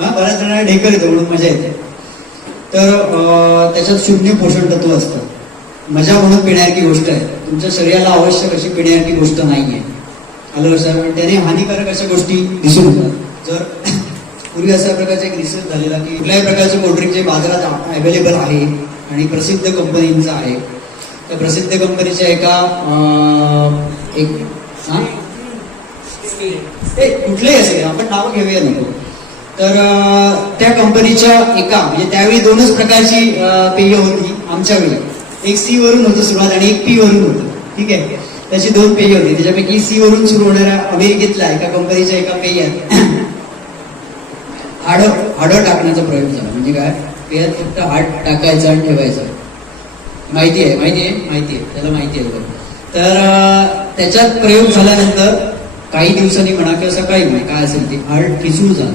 हा बऱ्याच जणांना ढेकर येतं म्हणून मजा येते. तर त्याच्यात शून्य पोषण तत्व असतं. मजा म्हणून पिण्यासारखी गोष्ट आहे. तुमच्या शरीराला आवश्यक अशी पिण्यासारखी गोष्ट नाहीये. आलं लक्षात पण त्याने हानिकारक अशा गोष्टी दिसून येतात. जर पूर्वी अशा प्रकारचा एक रिसर्च झालेला की कुठल्याही प्रकारचे कोल्ड्रिंक जे बाजारात अवेलेबल आहे आणि प्रसिद्ध कंपनींचं आहे. त्या प्रसिद्ध कंपनीच्या एका एक कुठलेही असेल आपण नाव घेऊया नको. तर त्या कंपनीच्या एका म्हणजे त्यावेळी दोनच प्रकारची पेय होती आमच्या वेळी. एक सी वरून होतं सुरुवात आणि एक पी वरून होतं. ठीक आहे? त्याची दोन पेय होती. त्याच्यापैकी सी वरून सुरू होणाऱ्या अमेरिकेतल्या एका कंपनीच्या एका पेयात हाड हाडं टाकण्याचा प्रयोग झाला. म्हणजे काय? पेयात फक्त हाड टाकायचं आणि ठेवायचं. माहिती आहे माहिती आहे? माहिती आहे. त्याला माहिती आहे. तर त्याच्यात प्रयोग झाल्यानंतर काही दिवसांनी म्हणा किंवा सकाळी म्हणजे काय असेल ते हाड ठिसूळ झालं.